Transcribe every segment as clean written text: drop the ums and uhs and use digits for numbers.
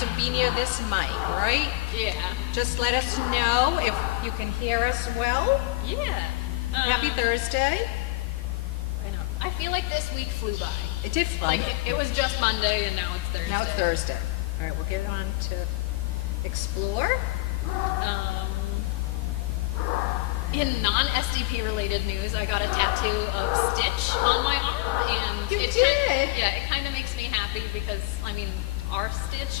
to be near this mic, right? Yeah. Just let us know if you can hear us well. Yeah. Happy Thursday. I know. I feel like this week flew by. It did fly. Like it was just Monday and now it's Thursday. Now it's Thursday. All right, we'll get on to explore. In non-SDP related news, I got a tattoo of Stitch on my arm, and You it did? it kind of makes me happy because I mean our Stitch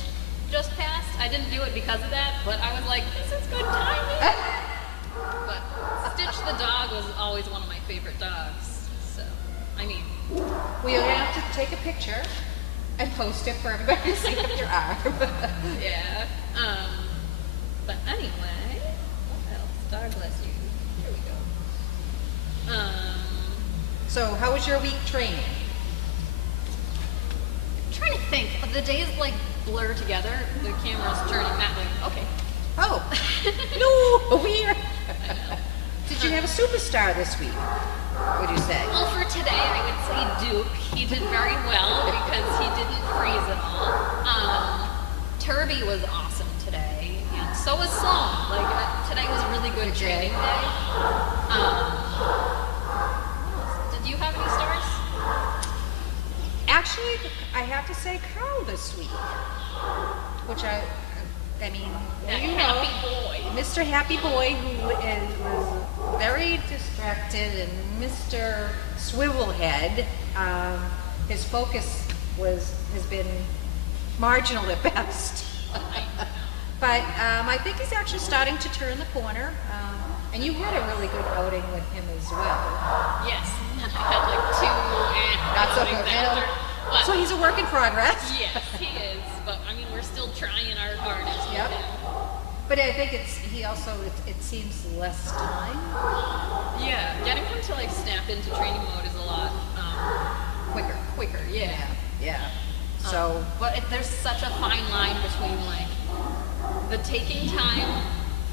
just passed. I didn't do it because of that, but I was like, this is good timing. But Stitch the dog was always one of my favorite dogs, so I mean, We'll have to take a picture and post it for everybody to see of your arm. yeah. But anyway, what else? Dog bless you. Here we go. So, how was your week training? I'm trying to think. The days like blur together. The camera's turning that way. Okay. Oh, no, weird. I know. Did you have a superstar this week? Would you say? Well, for today, I would say Duke. He did very well because he didn't freeze at all. Turby was awesome today, and so was Sloan. Like today was a really good training day. Did you have any stars? Actually, I have to say Carl this week, which I mean, That you know, happy boy. Mr. Happy Boy, who was very distracted, and Mr. Swivelhead, his focus has been marginal at best. But I think he's actually starting to turn the corner, and you had a really good outing with him as well. Yes. I had like two Not so outings good. after, but So he's a work in progress. yes, he is. But I mean, we're still trying our hardest. with Yep. him. But I think it seems less time. Yeah, getting him to like snap into training mode is a lot quicker. Yeah. Yeah. So But there's such a fine line between like the taking time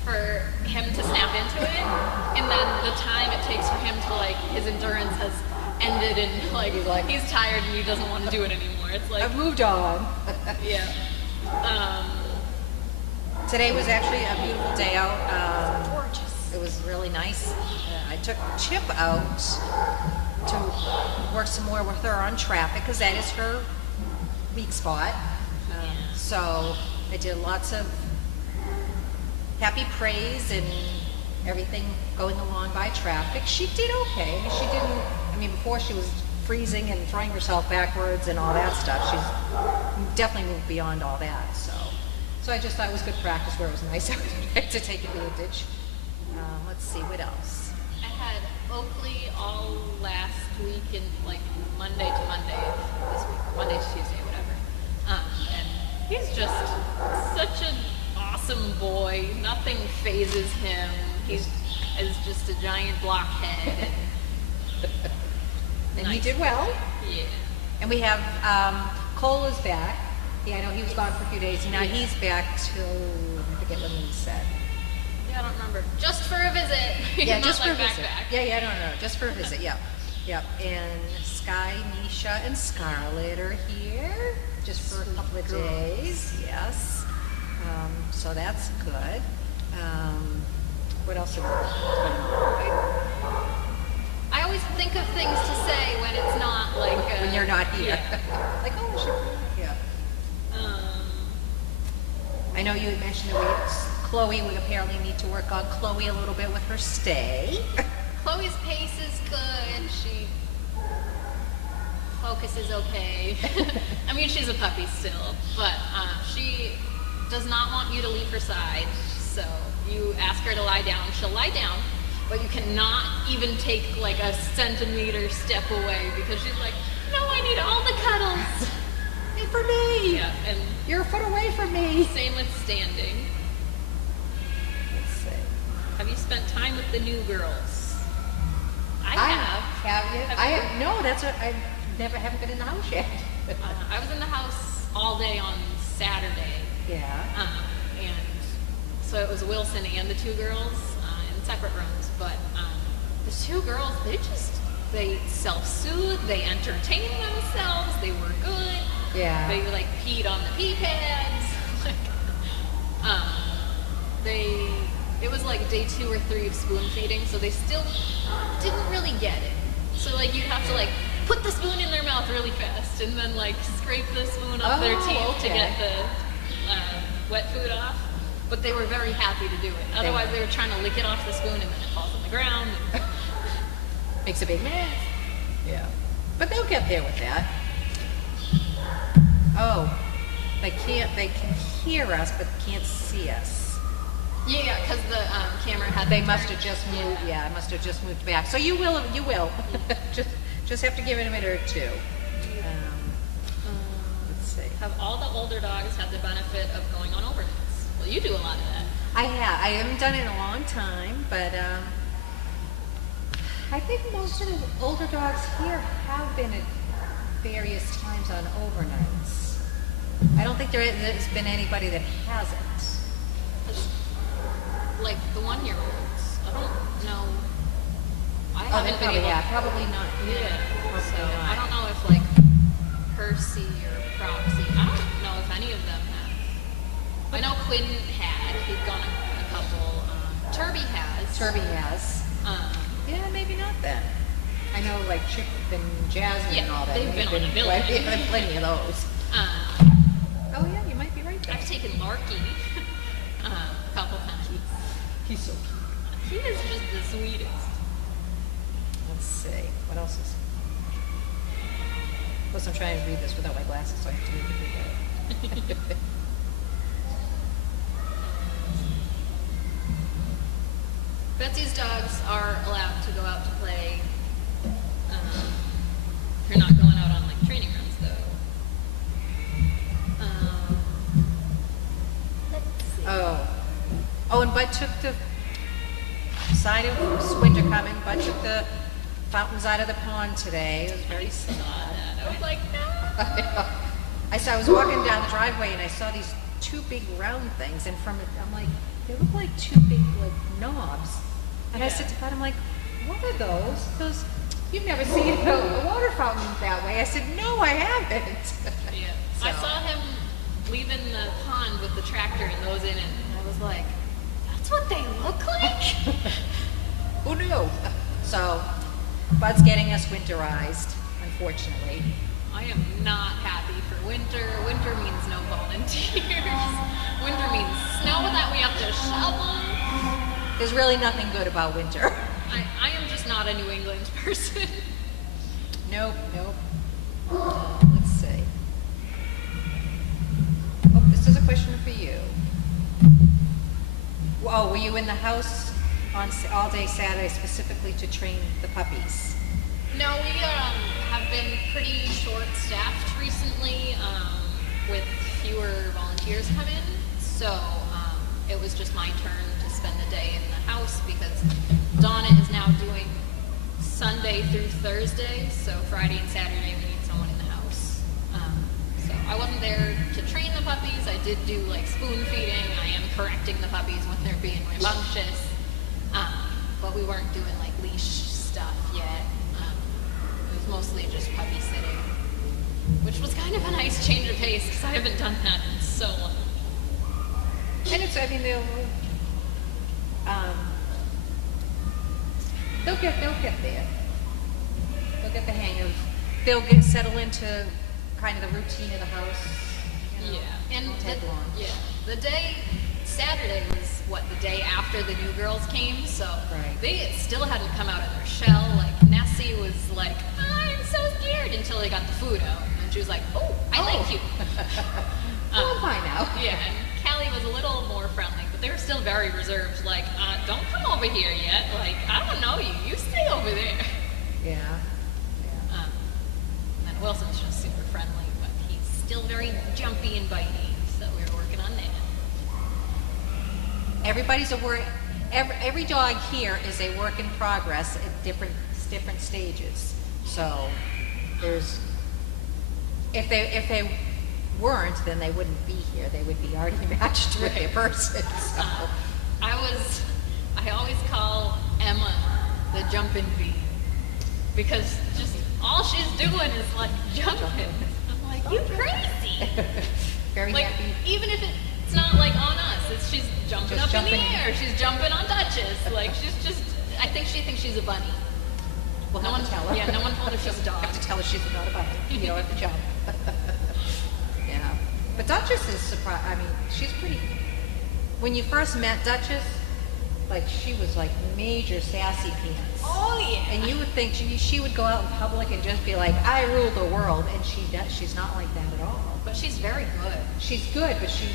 for him to snap into it, and then the time it takes for him to like his endurance has ended and he's tired and he doesn't want to do it anymore. It's like I've moved on. yeah. Today was actually a beautiful day out. Gorgeous. It was really nice. I took Chip out to work some more with her on traffic because that is her weak spot. So I did lots of happy praise and everything going along by traffic. She did okay. She didn't, I mean, before she was freezing and throwing herself backwards and all that stuff. She's definitely moved beyond all that. So I just thought it was good practice where it was nice out to take advantage. Let's see, what else? I had Oakley all last week and like Monday to Monday this week, Monday to Tuesday, whatever. And he's just such an awesome boy. Nothing phases him. He's is just a giant blockhead. And Nice. he did well. Yeah. And we have Cole is back. Yeah, I know he was gone for a few days. Now he's back till, I forget what he said. Yeah, I don't remember. Just for a visit. Yeah, Not just for a like visit. back. Yeah, no, just for a visit. Yeah, yep. And Sky, Misha, and Scarlett are here just for a couple of days. Yes. So that's good. What else? I always think of things to say when it's not like When you're not here. Yeah. Like, oh, I should. Yeah. I know you had mentioned that Chloe would apparently need to work on Chloe a little bit with her stay. Chloe's pace is good. She focus is okay. I mean, she's a puppy still, but she does not want you to leave her side. So you ask her to lie down, she'll lie down, but you cannot even take like a centimeter step away because she's like, no, I need all the cuddles. And for me. Yeah, and You're a foot away from me. same with standing. Let's see. Have you spent time with the new girls? I have. Have you? Have I you? have. No, that's what I haven't been in the house yet. I was in the house all day on Saturday. Yeah. And so it was Wilson and the two girls in separate rooms. But the two girls, they self-soothed, they entertained themselves, they were good. Yeah. They like peed on the pee pads. Um, it was like day 2 or 3 of spoon feeding, so they still didn't really get it. So like you'd have to like put the spoon in their mouth really fast, and then like scrape the spoon up their teeth to get the wet food off. But they were very happy to do it. Otherwise, they were trying to lick it off the spoon, and then it falls on the ground. Makes a big mess. Yeah. But they'll get there with that. Oh, they can hear us, but can't see us. Yeah, because the camera had. They must have just moved. Yeah, it must have just moved back. So you will. just have to give it a minute or two. Let's see. Have all the older dogs had the benefit of going on overnights? Well, you do a lot of that. I haven't done it in a long time, but I think most of the older dogs here have been at various times on overnights. I don't think there's been anybody that hasn't. Like the 1-year-olds. I don't know. I Oh, haven't they been probably, able. probably not. Yeah. Probably So not. I don't know if like Percy or Proxy. I don't know if any of them have. I know Quinn had. He'd gone a couple. Turby has. Turby has. Yeah, maybe not then. I know like Chip and Jasmine and all that. they've been on a million. Plenty of those. Oh yeah, you might be right there. I've taken Larky a couple times. He's so cute. He is just the sweetest. Let's see. What else is? Plus, I'm trying to read this without my glasses, so I have to read it. Betsy's dogs are allowed to go out to play. They're not going out on like training runs though. Let's see. Oh, and Bud took the side of winter coming. Bud took the fountains out of the pond today. It was very sad. I was like, no. I was walking down the driveway and I saw these 2 big round things, and from it, I'm like, they look like 2 big like knobs. And I said to Bud, I'm like, what are those? He goes, you've never seen a water fountain that way. I said, no, I haven't. Yeah. So. I saw him leaving the pond with the tractor and those in it, and I was like, that's what they look like? Who knew? So, Bud's getting us winterized, unfortunately. I am not happy for winter. Winter means no volunteers. Winter means snow that we have to shovel. There's really nothing good about winter. I am just not a New England person. Nope. Let's see. Oh, this is a question for you. Oh, were you in the house on all day Saturday specifically to train the puppies? No, we have been pretty short-staffed recently with fewer volunteers come in. So it was just my turn to spend the day in the house because Donna is now doing Sunday through Thursday. So Friday and Saturday we need someone in the house. So I wasn't there to train the puppies. I did do like spoon feeding. I am correcting the puppies when they're being rambunctious. But we weren't doing like leash stuff yet. It was mostly just puppy sitting, which was kind of a nice change of pace because I haven't done that in so long. And it's, I mean, they'll get there. They'll get the hang of, they'll settle into kind of the routine of the house. You know, Yeah, and won't take long. the day Saturday was the day after the new girls came, so Right. they still hadn't come out of their shell. Like Nessie was like, I'm so scared until they got the food out, and she was like, oh, I like you. Well, I'm fine now. Yeah, and Callie was a little more friendly, but they were still very reserved. Like, don't come over here yet. Like, I don't know you. You stay over there. Yeah. And then Wilson's just super friendly, but he's still very jumpy and bitey. So we were working on that. Everybody's a work. Every dog here is a work in progress at different stages. So there's if they weren't, then they wouldn't be here. They would be already matched with their person. So. I always call Emma the jumping bee because just all she's doing is like jumping. I'm like, you crazy. Very Like happy. even if it's not like on us. She's jumping Just up in jumping. the air. She's jumping on Duchess. Like I think she thinks she's a bunny. We'll have to tell her. Yeah, no one told her she's a dog. Have to tell her she's not a bunny. You don't have to jump. Yeah. But Duchess is surprised. I mean, she's pretty. When you first met Duchess, like she was like major sassy pants. Oh yeah. And you would think she would go out in public and just be like, I rule the world. And she's not like that at all. But she's very good. She's good, but she's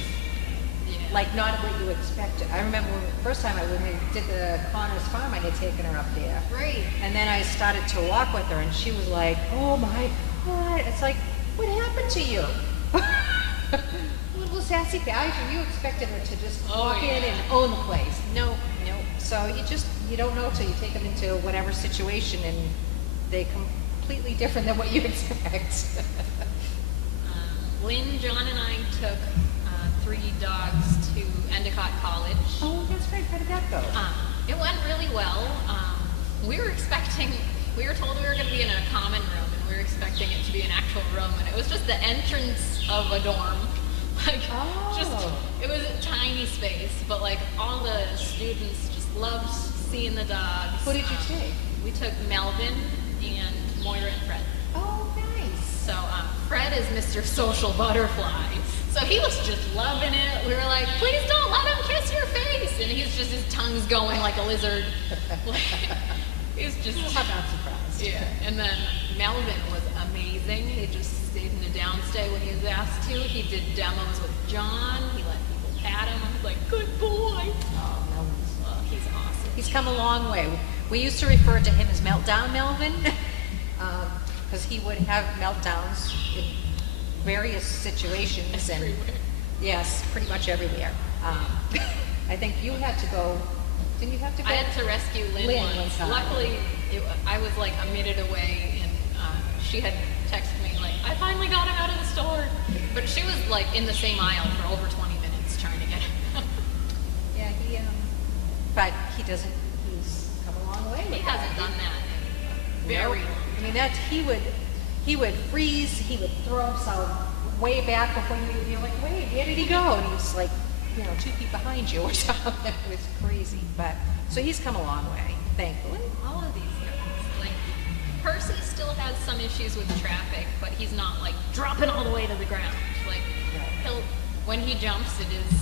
like not what you expected. I remember when the first time when we did the Connor's Farm, I had taken her up there. Right. And then I started to walk with her, and she was like, "Oh my God!" It's like, what happened to you? Little sassy guy. You expected her to just walk in and own the place. No. So you don't know till you take them into whatever situation, and they're completely different than what you expect. Lynn, John, and I took 3 dogs to Endicott College. Oh, that's right. How did that go? It went really well. We were told we were going to be in a common room, and we were expecting it to be an actual room, and it was just the entrance of a dorm. It was a tiny space, but like all the students just loved seeing the dogs. Who did you take? We took Melvin and Moira and Fred. Oh, nice. So Fred is Mr. Social Butterfly. So he was just loving it. We were like, please don't let him kiss your face. And he's just, his tongue's going like a lizard. He's just... I'm not surprised. Yeah. And then Melvin was amazing. He just stayed in the downstay when he was asked to. He did demos with John. He let people pat him. I was like, good boy. Oh, Melvin's... Well, he's awesome. He's come a long way. We used to refer to him as Meltdown Melvin, because he would have meltdowns in various situations. Everywhere. Yes, pretty much everywhere. I think you had to go, didn't you have to go? I had to rescue Lynn one once. time. Luckily, I was like a minute away, and she had texted me like, I finally got him out of the store. But she was like in the same aisle for over 20 minutes trying to get him. Yeah, but he doesn't, he's come a long way. He with hasn't that. done that in very Nope. I mean, he would freeze, he would throw himself way back before you're like, wait, where did he go? And he was like, 2 feet behind you or something. It was crazy. But, so he's come a long way, thankfully. all of these guys. Like, Percy still has some issues with traffic, but he's not like dropping all the way to the ground. Like, when he jumps, it is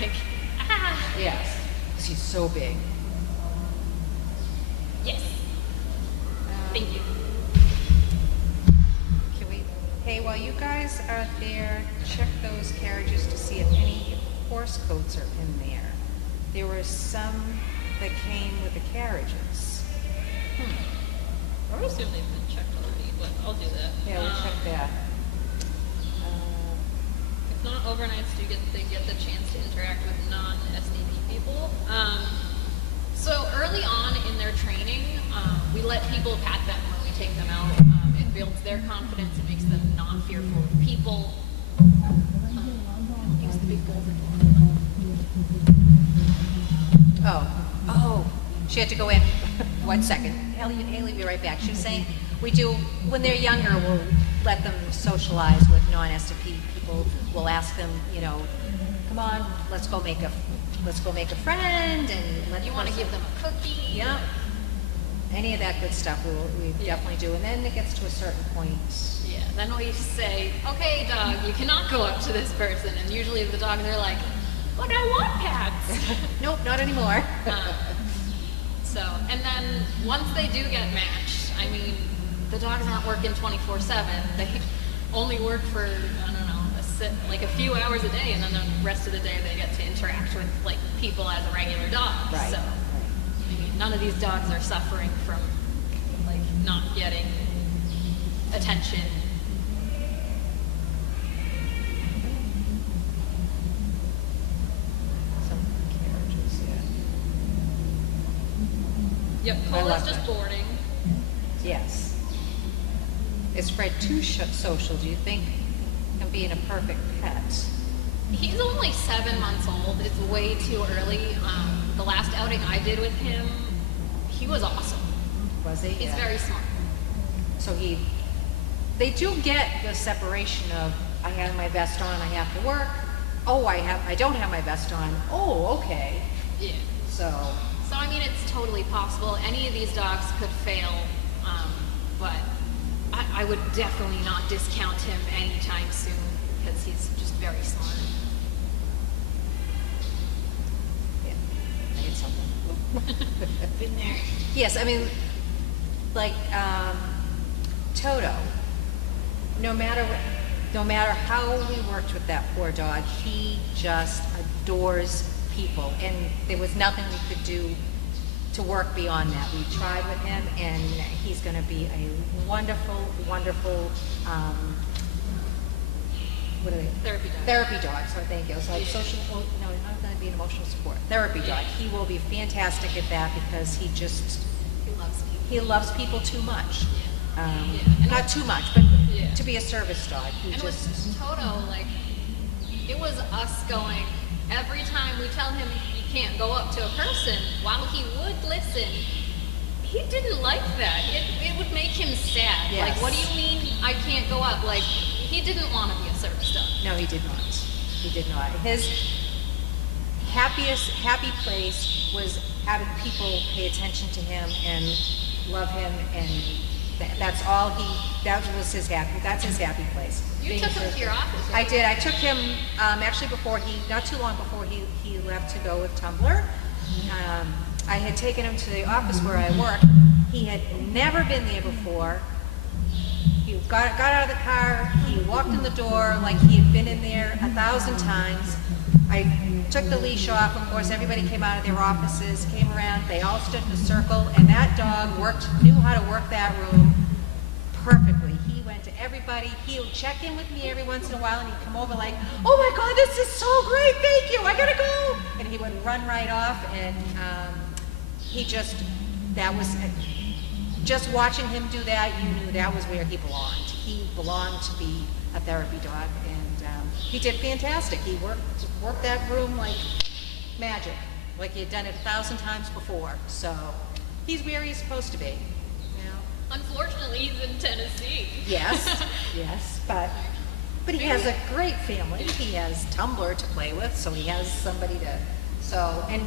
like, ah. Yes, because he's so big. Yes. Thank you. Can we, hey, while you guys are there, check those carriages to see if any horse coats are in there. There were some that came with the carriages. I would assume they've been checked already, but I'll do that. Yeah, we'll check that. If not overnights, they get the chance to interact with non-SDP people. So early on in their training, we let people pat them when we take them out. It builds their confidence. It makes them not fearful of people. Use the big golden one. Oh, she had to go in. 1 second. Haley will be right back. She was saying, when they're younger, we'll let them socialize with non-SDP people. We'll ask them, come on, let's go make a friend, and let You want to give them a cookie? Yeah. Any of that good stuff we definitely do. And then it gets to a certain point. Yeah, then we say, okay, dog, you cannot go up to this person. And usually the dogs are like, but I want pats. Nope, not anymore. And then once they do get matched, I mean, the dogs aren't working 24/7. They only work for, I don't know, like a few hours a day, and then the rest of the day they get to interact with like people as a regular dog. Right. So I mean, none of these dogs are suffering from like not getting attention. Some carriages, yeah. Yep, I Cola's love just that. boarding. Yes. Is Fred too social, do you think, in being a perfect pet? He's only 7 months old. It's way too early. The last outing I did with him, he was awesome. Was he? He's Yeah. very smart. So they do get the separation of, I have my vest on, I have to work, Oh, I don't have my vest on. Oh, okay. Yeah. So, So I mean, it's totally possible. Any of these dogs could fail, but I would definitely not discount him anytime soon because he's just very smart. yeah, I hit something. Been there. Yes, I mean, like, Toto, no matter how we worked with that poor dog, he just adores people, and there was nothing we could do to work beyond that. We tried with him, and he's going to be a wonderful, wonderful, what are they? Therapy dog. Therapy dog. So thank you. So like social, no, not going to be an emotional support. Therapy dog. He will be fantastic at that because he loves people. he loves people too much. Yeah. And Not too much, but Yeah. to be a service dog. He And just, with Toto, like, it was us going, every time we tell him you can't go up to a person, while he would listen, he didn't like that. It would make him sad. Yes. Like, what do you mean I can't go up? Like, he didn't want to be a service dog. no, he did not. He did not. His happy place was having people pay attention to him and love him, and that's his happy place. You Being took him served. to your office, I right? did. I took him, actually not too long before he left to go with Tumblr. I had taken him to the office where I work. He had never been there before. He got out of the car, he walked in the door like he had been in there 1,000 times. I took the leash off, of course, everybody came out of their offices, came around, they all stood in a circle, and that dog knew how to work that room perfectly. He went to everybody, he would check in with me every once in a while, and he'd come over like, oh my God, this is so great, thank you, I gotta go! And he would run right off, and just watching him do that, you knew that was where he belonged. He belonged to be a therapy dog, and he did fantastic. He worked that room like magic, like he had done it 1,000 times before. So he's where he's supposed to be. You know? Unfortunately, he's in Tennessee. Yes, yes, but he has a great family. He has Tumblr to play with, so he has somebody to. So and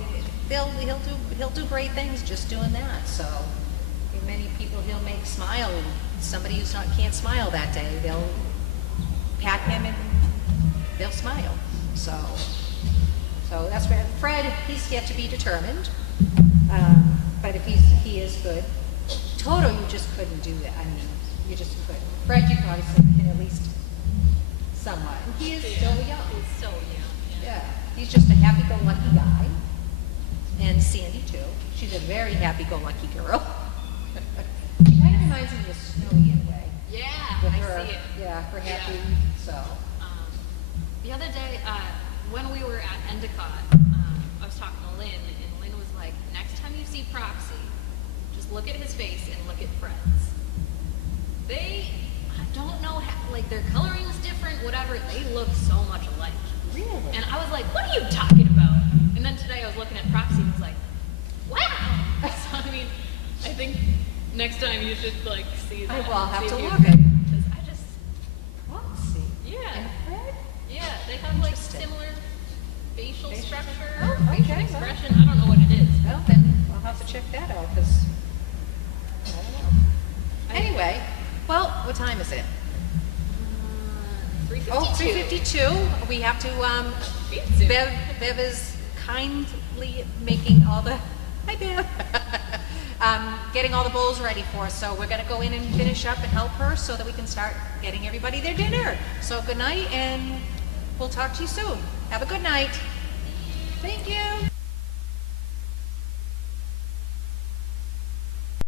he'll do great things just doing that. So. Many people he'll make smile. Somebody who can't smile that day, they'll pat him and they'll smile. So that's where Fred, he's yet to be determined. But if he is good. Toto, you just couldn't do that. I mean, you just couldn't. Fred, you obviously can at least somewhat. And he is still young. He's so young. Yeah, he's just a happy-go-lucky guy. And Sandy too. She's a very happy-go-lucky girl. She kind of reminds me of Snowy in a way. Yeah, With I her, see it. yeah, her happy, so. The other day, when we were at Endicott, I was talking to Lynn, and Lynn was like, next time you see Proxy, just look at his face and look at Fred's. I don't know how, like, their coloring's different, whatever, they look so much alike. Really? And I was like, what are you talking about? And then today I was looking at Proxy and was like, wow! So, I mean, I think next time you should, like, see that. I will have see to if you- look at it. Because I just, Proxy. yeah. And Fred? Yeah, they have like Interesting. similar facial structure, Oh, facial okay, well. expression. I don't know what it is. Well, then I'll have to check that out, because, I don't know. Anyway, well, what time is it? 3:52. Oh, 3:52. We have to, Fancy. Bev is kindly making all the, hi Bev, getting all the bowls ready for us. So we're gonna go in and finish up and help her so that we can start getting everybody their dinner. So good night, and we'll talk to you soon. Have a good night. Thank you.